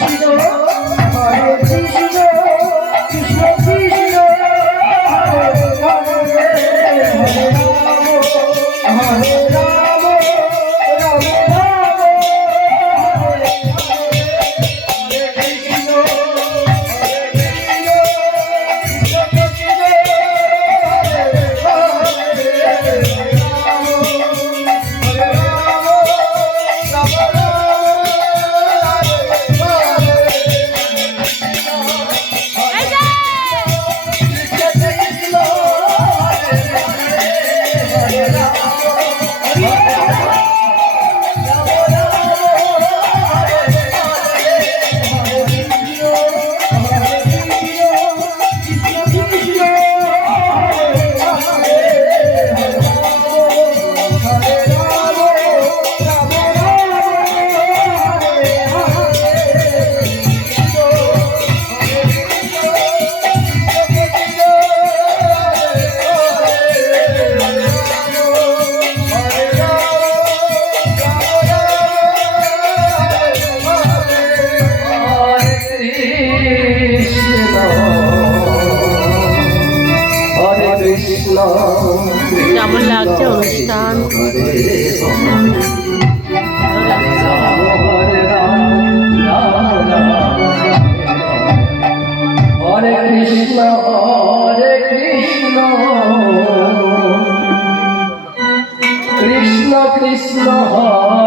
ছিল কেমন লাগছে অনুষ্ঠান? হরে কৃষ্ণ হরে কৃষ্ণ। কৃষ্ণ কৃষ্ণ হরে